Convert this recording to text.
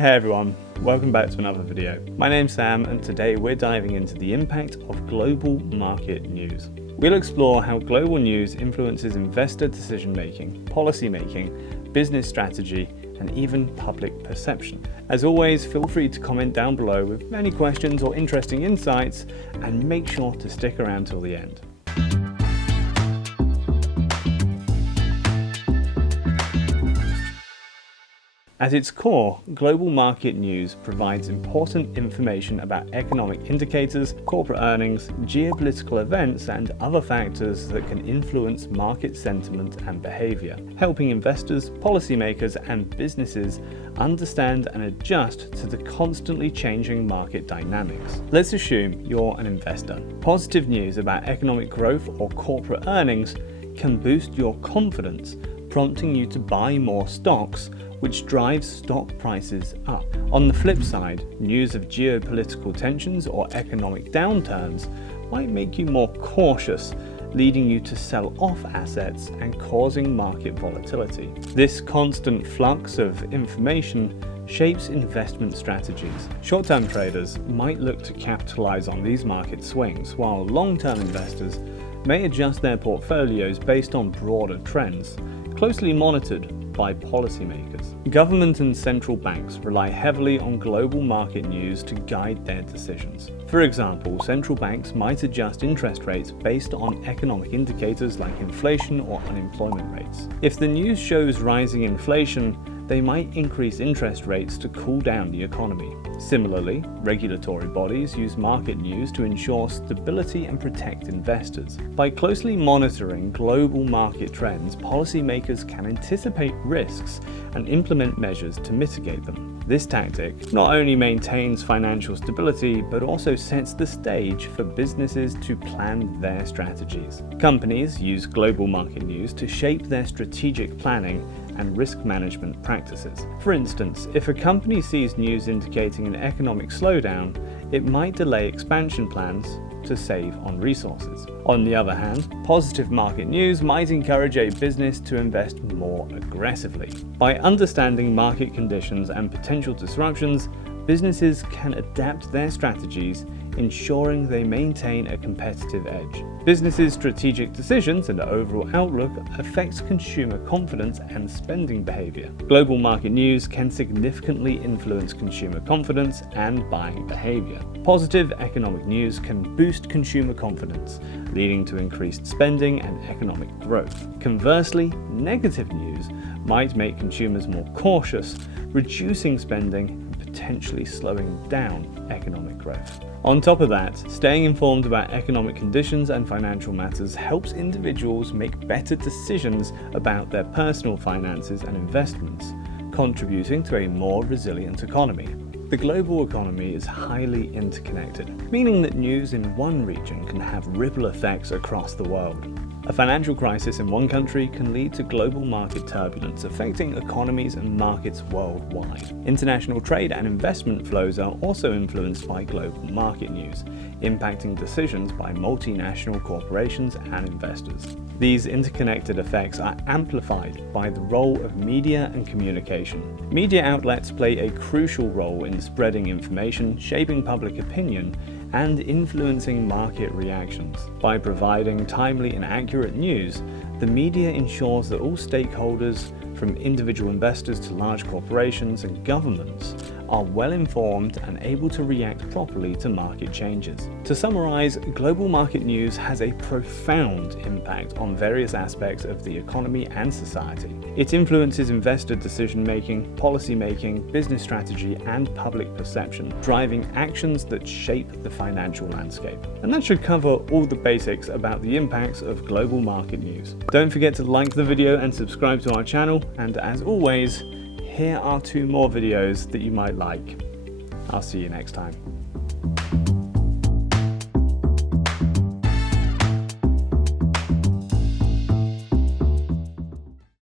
Hey everyone, welcome back to another video. My name's Sam and today we're diving into the impact of global market news. We'll explore how global news influences investor decision making, policy making, business strategy, and even public perception. As always, feel free to comment down below with any questions or interesting insights, and make sure to stick around till the end. At its core, global market news provides important information about economic indicators, corporate earnings, geopolitical events, and other factors that can influence market sentiment and behavior, helping investors, policymakers, and businesses understand and adjust to the constantly changing market dynamics. Let's assume you're an investor. Positive news about economic growth or corporate earnings can boost your confidence, prompting you to buy more stocks, which drives stock prices up. On the flip side, news of geopolitical tensions or economic downturns might make you more cautious, leading you to sell off assets and causing market volatility. This constant flux of information shapes investment strategies. Short-term traders might look to capitalize on these market swings, while long-term investors may adjust their portfolios based on broader trends, closely monitored by policymakers. Government and central banks rely heavily on global market news to guide their decisions. For example, central banks might adjust interest rates based on economic indicators like inflation or unemployment rates. If the news shows rising inflation, they might increase interest rates to cool down the economy. Similarly, regulatory bodies use market news to ensure stability and protect investors. By closely monitoring global market trends, policymakers can anticipate risks and implement measures to mitigate them. This tactic not only maintains financial stability, but also sets the stage for businesses to plan their strategies. Companies use global market news to shape their strategic planning and risk management practices. For instance, if a company sees news indicating an economic slowdown, it might delay expansion plans to save on resources. On the other hand, positive market news might encourage a business to invest more aggressively. By understanding market conditions and potential disruptions, businesses can adapt their strategies, ensuring they maintain a competitive edge. Businesses' strategic decisions and overall outlook affect consumer confidence and spending behavior. Global market news can significantly influence consumer confidence and buying behavior. Positive economic news can boost consumer confidence, leading to increased spending and economic growth. Conversely, negative news might make consumers more cautious, reducing spending and potentially slowing down economic growth. On top of that, staying informed about economic conditions and financial matters helps individuals make better decisions about their personal finances and investments, contributing to a more resilient economy. The global economy is highly interconnected, meaning that news in one region can have ripple effects across the world. A financial crisis in one country can lead to global market turbulence affecting economies and markets worldwide. International trade and investment flows are also influenced by global market news, impacting decisions by multinational corporations and investors. These interconnected effects are amplified by the role of media and communication. Media outlets play a crucial role in spreading information, shaping public opinion, and influencing market reactions. By providing timely and accurate news, the media ensures that all stakeholders, from individual investors to large corporations and governments, are well informed and able to react properly to market changes. To summarize, global market news has a profound impact on various aspects of the economy and society. It influences investor decision-making, policy-making, business strategy, and public perception, driving actions that shape the financial landscape. And that should cover all the basics about the impacts of global market news. Don't forget to like the video and subscribe to our channel, and as always, here are 2 more videos that you might like. I'll see you next time.